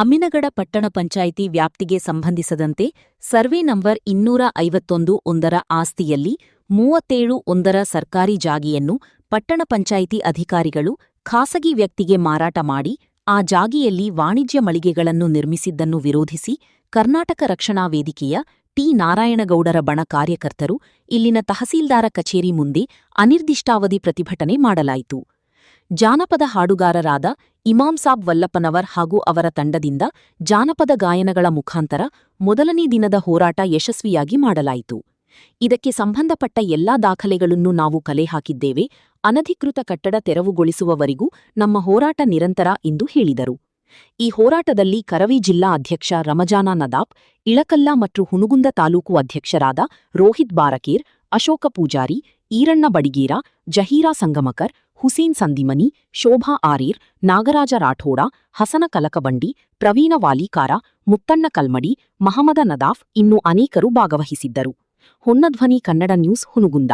ಅಮ್ಮಿನಗಡ ಪಟ್ಟಣ ಪಂಚಾಯಿತಿ ವ್ಯಾಪ್ತಿಗೆ ಸಂಬಂಧಿಸದಂತೆ survey number 251 ಒಂದರ ಆಸ್ತಿಯಲ್ಲಿ 37 ಒಂದರ ಸರ್ಕಾರಿ ಜಾಗೆಯನ್ನು ಪಟ್ಟಣ ಪಂಚಾಯಿತಿ ಅಧಿಕಾರಿಗಳು ಖಾಸಗಿ ವ್ಯಕ್ತಿಗೆ ಮಾರಾಟ ಮಾಡಿ ಆ ಜಾಗೆಯಲ್ಲಿ ವಾಣಿಜ್ಯ ಮಳಿಗೆಗಳನ್ನು ನಿರ್ಮಿಸಿದ್ದನ್ನು ವಿರೋಧಿಸಿ ಕರ್ನಾಟಕ ರಕ್ಷಣಾ ವೇದಿಕೆಯ ಟಿ ನಾರಾಯಣಗೌಡರ ಬಣ ಕಾರ್ಯಕರ್ತರು ಇಲ್ಲಿನ ತಹಸೀಲ್ದಾರ ಕಚೇರಿ ಮುಂದೆ ಅನಿರ್ದಿಷ್ಟಾವಧಿ ಪ್ರತಿಭಟನೆ ಮಾಡಲಾಯಿತು. ಜಾನಪದ ಹಾಡುಗಾರರಾದ ಇಮಾಂಸಾಬ್ ವಲ್ಲಪ್ಪನವರ್ ಹಾಗೂ ಅವರ ತಂಡದಿಂದ ಜಾನಪದ ಗಾಯನಗಳ ಮುಖಾಂತರ ಮೊದಲನೇ ದಿನದ ಹೋರಾಟ ಯಶಸ್ವಿಯಾಗಿ ಮಾಡಲಾಯಿತು. ಇದಕ್ಕೆ ಸಂಬಂಧಪಟ್ಟ ಎಲ್ಲಾ ದಾಖಲೆಗಳನ್ನು ನಾವು ಕಲೆ ಹಾಕಿದ್ದೇವೆ. ಅನಧಿಕೃತ ಕಟ್ಟಡ ತೆರವುಗೊಳಿಸುವವರೆಗೂ ನಮ್ಮ ಹೋರಾಟ ನಿರಂತರ ಎಂದು ಹೇಳಿದರು. ಈ ಹೋರಾಟದಲ್ಲಿ ಕರವಿ ಜಿಲ್ಲಾ ಅಧ್ಯಕ್ಷ ರಮಜಾನ ನದಾಫ್, ಇಳಕಲ್ಲ ಮತ್ತು ಹುನಗುಂದ ತಾಲೂಕು ಅಧ್ಯಕ್ಷರಾದ ರೋಹಿತ್ ಬಾರಕೀರ್, ಅಶೋಕ ಪೂಜಾರಿ, ಈರಣ್ಣ ಬಡಿಗೇರ, ಜಹೀರಾ ಸಂಗಮಕರ್, ಹುಸೇನ್ ಸಂದಿಮನಿ, ಶೋಭಾ ಆರೀರ್, ನಾಗರಾಜ ರಾಠೋಡ, ಹಸನ ಕಲಕಬಂಡಿ, ಪ್ರವೀಣ ವಾಲಿಕಾರ, ಮುತ್ತಣ್ಣ ಕಲ್ಮಡಿ, ಮಹಮದ ನದಾಫ್ ಇನ್ನೂ ಅನೇಕರು ಭಾಗವಹಿಸಿದ್ದರು. ಹೊನ್ನಧ್ವನಿ ಕನ್ನಡ ನ್ಯೂಸ್ ಹುನಗುಂದ.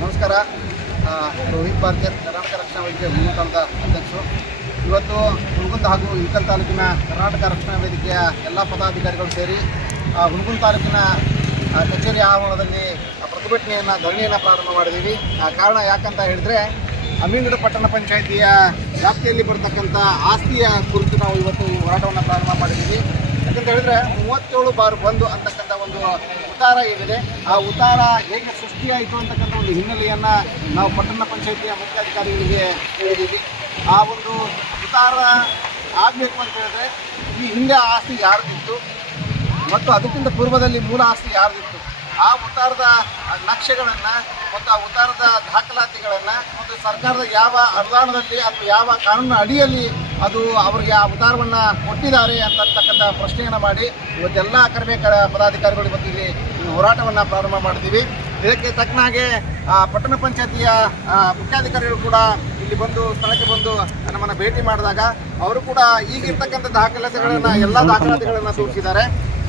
ನಮಸ್ಕಾರ. ರೋಹಿತ್ ಬಾರ್ಕರ್, ಕರ್ನಾಟಕ ರಕ್ಷಣಾ ವೇದಿಕೆ ಹುನಗುಂದ ಅಧ್ಯಕ್ಷರು. ಇವತ್ತು ಹುನಗುಂದ ಹಾಗೂ ಇಳಕಲ್ ತಾಲೂಕಿನ ಕರ್ನಾಟಕ ರಕ್ಷಣಾ ವೇದಿಕೆಯ ಎಲ್ಲ ಪದಾಧಿಕಾರಿಗಳು ಸೇರಿ ಹುನಗುಂದ ತಾಲೂಕಿನ ಕಚೇರಿ ಆವರಣದಲ್ಲಿ ಪ್ರತಿಭಟನೆಯನ್ನು, ಧರಣಿಯನ್ನು ಪ್ರಾರಂಭ ಮಾಡಿದ್ದೀವಿ. ಕಾರಣ ಯಾಕಂತ ಹೇಳಿದ್ರೆ, ಅಮ್ಮಿನಗಡ ಪಟ್ಟಣ ಪಂಚಾಯಿತಿಯ ವ್ಯಾಪ್ತಿಯಲ್ಲಿ ಬರತಕ್ಕಂಥ ಆಸ್ತಿಯ ಕುರಿತು ನಾವು ಇವತ್ತು ಹೋರಾಟವನ್ನು ಪ್ರಾರಂಭ ಮಾಡಿದ್ದೀವಿ. ಯಾಕಂತ ಹೇಳಿದ್ರೆ 37/1 ಅಂತಕ್ಕಂಥ ಒಂದು ಉತ್ತಾರ ಏನಿದೆ, ಆ ಉತ್ತಾರ ಹೇಗೆ ಸೃಷ್ಟಿಯಾಯಿತು ಅಂತಕ್ಕಂಥ ಒಂದು ಹಿನ್ನೆಲೆಯನ್ನು ನಾವು ಪಟ್ಟಣ ಪಂಚಾಯಿತಿಯ ಮುಖ್ಯಾಧಿಕಾರಿಗಳಿಗೆ ಹೇಳಿದ್ದೀವಿ. ಆ ಒಂದು ಉತ್ತಾರ ಆಗಬೇಕು ಅಂತ ಹೇಳಿದ್ರೆ ಈ ಹಿಂದೆ ಆಸ್ತಿ ಯಾರ್ದಿತ್ತು ಮತ್ತು ಅದಕ್ಕಿಂತ ಪೂರ್ವದಲ್ಲಿ ಮೂಲ ಆಸ್ತಿ ಯಾರ್ದಿತ್ತು, ಆ ಉತ್ತಾರದ ನಕ್ಷೆಗಳನ್ನು ಮತ್ತು ಆ ಉತ್ತಾರದ ದಾಖಲಾತಿಗಳನ್ನು ಮತ್ತು ಸರ್ಕಾರದ ಯಾವ ಅನುದಾನದಲ್ಲಿ ಅಥವಾ ಯಾವ ಕಾನೂನಿನ ಅಡಿಯಲ್ಲಿ ಅದು ಅವರಿಗೆ ಆ ಉತ್ತಾರವನ್ನು ಕೊಟ್ಟಿದ್ದಾರೆ ಅಂತಕ್ಕಂಥ ಪ್ರಶ್ನೆಯನ್ನು ಮಾಡಿ ಇವತ್ತೆಲ್ಲ ಕಡಿಮೆ ಪದಾಧಿಕಾರಿಗಳು ಇವತ್ತು ಇಲ್ಲಿ ಹೋರಾಟವನ್ನು ಪ್ರಾರಂಭ ಮಾಡಿದ್ದೀವಿ. ಇದಕ್ಕೆ ತಕ್ಕನಾಗೆ ಪಟ್ಟಣ ಪಂಚಾಯತಿಯ ಮುಖ್ಯಾಧಿಕಾರಿಗಳು ಕೂಡ ಇಲ್ಲಿ ಬಂದು ಸ್ಥಳಕ್ಕೆ ಬಂದು ನಮ್ಮನ್ನು ಭೇಟಿ ಮಾಡಿದಾಗ ಅವರು ಕೂಡ ಈಗಿರ್ತಕ್ಕಂಥ ದಾಖಲಾತಿಗಳನ್ನು ಎಲ್ಲ ದಾಖಲಾತಿಗಳನ್ನು ತೋರಿಸಿದ್ದಾರೆ.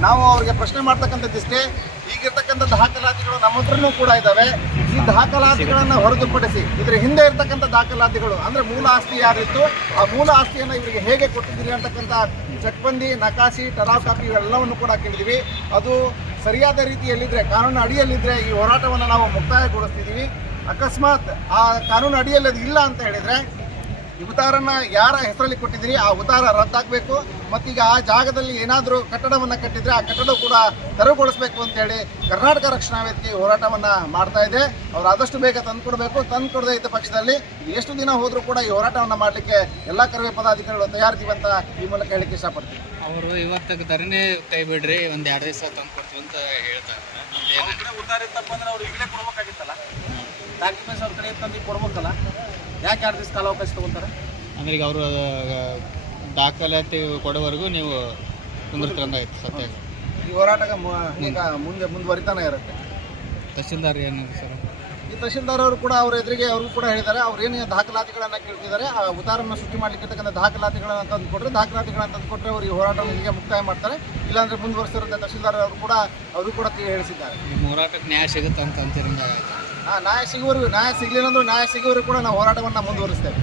ನಾವು ಅವರಿಗೆ ಪ್ರಶ್ನೆ ಮಾಡ್ತಕ್ಕಂಥದ್ದಿಷ್ಟೇ, ಈಗಿರ್ತಕ್ಕಂಥ ದಾಖಲಾತಿಗಳು ನಮ್ಮ ಹತ್ರನೂ ಕೂಡ ಇದ್ದಾವೆ. ಈ ದಾಖಲಾತಿಗಳನ್ನು ಹೊರತುಪಡಿಸಿ ಇದರ ಹಿಂದೆ ಇರ್ತಕ್ಕಂಥ ದಾಖಲಾತಿಗಳು ಅಂದರೆ ಮೂಲ ಆಸ್ತಿ ಯಾರಿತ್ತು, ಆ ಮೂಲ ಆಸ್ತಿಯನ್ನು ಇವರಿಗೆ ಹೇಗೆ ಕೊಟ್ಟಿದ್ದೀರಿ ಅಂತಕ್ಕಂಥ ಚಕ್ಬಂದಿ, ನಕಾಶಿ, ಟರಾವ್ ಕಾಪಿ ಇವೆಲ್ಲವನ್ನು ಕೂಡ ಕೇಳಿದ್ದೀವಿ. ಅದು ಸರಿಯಾದ ರೀತಿಯಲ್ಲಿದ್ದರೆ, ಕಾನೂನು ಅಡಿಯಲ್ಲಿದ್ದರೆ ಈ ಹೋರಾಟವನ್ನು ನಾವು ಮುಕ್ತಾಯಗೊಳಿಸ್ತಿದ್ದೀವಿ. ಅಕಸ್ಮಾತ್ ಆ ಕಾನೂನು ಅಡಿಯಲ್ಲಿ ಅದು ಇಲ್ಲ ಅಂತ ಹೇಳಿದರೆ ಈ ಉತ್ತಾರನ ಯಾರ ಹೆಸರಲ್ಲಿ ಕೊಟ್ಟಿದ್ದೀರಿ ಆ ಉತ್ತಾರ ರದ್ದಾಗಬೇಕು. ಮತ್ತೀಗ ಆ ಜಾಗದಲ್ಲಿ ಏನಾದರೂ ಕಟ್ಟಡವನ್ನು ಕಟ್ಟಿದರೆ ಆ ಕಟ್ಟಡ ಕೂಡ ತೆರವುಗೊಳಿಸಬೇಕು ಅಂತೇಳಿ ಕರ್ನಾಟಕ ರಕ್ಷಣಾ ವೇದಿಕೆ ಹೋರಾಟವನ್ನು ಮಾಡ್ತಾ ಇದೆ. ಅವರು ಆದಷ್ಟು ಬೇಗ ತಂದುಕೊಡ್ಬೇಕು. ತಂದುಕೊಡದೇ ಇದ್ದ ಪಕ್ಷದಲ್ಲಿ ಎಷ್ಟು ದಿನ ಹೋದರೂ ಕೂಡ ಈ ಹೋರಾಟವನ್ನು ಮಾಡಲಿಕ್ಕೆ ಎಲ್ಲ ಕರವೇ ಪದಾಧಿಕಾರಿಗಳು ತಯಾರಿದ್ದೀವಿ ಅಂತ ಈ ಮೂಲಕ ಹೇಳಕ್ಕೆ ಇಷ್ಟಪಡ್ತೀವಿ. ಅವರು ಇವತ್ತಿಗೆ ಧರಣಿ ಕೈ ಬಿಡ್ರಿ, ಒಂದು 2 ದಿವಸ ತಂದು ಕೊಡ್ತೀವಿ ಅಂತ ಹೇಳ್ತಾರೆ. ಉತ್ತಾರ ಇತ್ತಪ್ಪ ಅಂದ್ರೆ ಅವ್ರು ಈಗಲೇ ಕೊಡ್ಬೇಕಾಗಿತ್ತಲ್ಲ, ಡಾಕ್ಯುಮೆಂಟ್ಸ್ ಅವ್ರ ಕಡೆ ತಂದು ಕೊಡ್ಬೇಕಲ್ಲ, ಯಾಕೆ 2 ದಿವಸ ಕಾಲಾವಕಾಶ ತೊಗೊತಾರೆ? ಅಂದ್ರೆ ಈಗ ಅವರು ದಾಖಲಾತಿ ಕೊಡೋವರೆಗೂ ನೀವು ಕುಂದಿರ್ತಾರಂಗಾಯ್ತು. ಸತ್ಯ ಈ ಹೋರಾಟ ಈಗ ಮುಂದುವರಿತಾನೆ ಇರುತ್ತೆ. ತಹಸೀಲ್ದಾರ್ ಏನು ಸರ್, ಈ ತಹಸೀಲ್ದಾರ್ ಅವರು ಕೂಡ ಅವ್ರ ಎದುರಿಗೆ ಅವ್ರಿಗೂ ಕೂಡ ಹೇಳಿದ್ದಾರೆ. ಅವ್ರೇನು ದಾಖಲಾತಿಗಳನ್ನು ಕೇಳ್ತಿದ್ದಾರೆ, ಆ ಉತ್ತಾರವನ್ನು ಸೃಷ್ಟಿ ಮಾಡಲಿಕ್ಕೆ ಇರ್ತಕ್ಕಂಥ ದಾಖಲಾತಿಗಳನ್ನು ತಂದು ಕೊಟ್ಟರೆ ಅವ್ರು ಈ ಹೋರಾಟವನ್ನು ಹೀಗೆ ಮುಕ್ತಾಯ ಮಾಡ್ತಾರೆ, ಇಲ್ಲಾಂದರೆ ಮುಂದುವರಿಸಿರುತ್ತೆ. ತಹಸೀಲ್ದಾರ್ ಅವರು ಕೂಡ ಹೇಳಿಸಿದ್ದಾರೆ. ನಿಮ್ಮ ಹೋರಾಟಕ್ಕೆ ನ್ಯಾಯ ಸಿಗುತ್ತೆ ಅಂತ ಅಂತೀರಂಗಾಯ್ತು. ನ್ಯಾಯ ಸಿಗುವವರೆಗೂ, ನ್ಯಾಯ ಸಿಗಲಿಲ್ಲ ಅಂದರೂ ನ್ಯಾಯ ಸಿಗುವವರೆಗೂ ಕೂಡ ನಾವು ಹೋರಾಟವನ್ನು ಮುಂದುವರಿಸ್ತೇವೆ.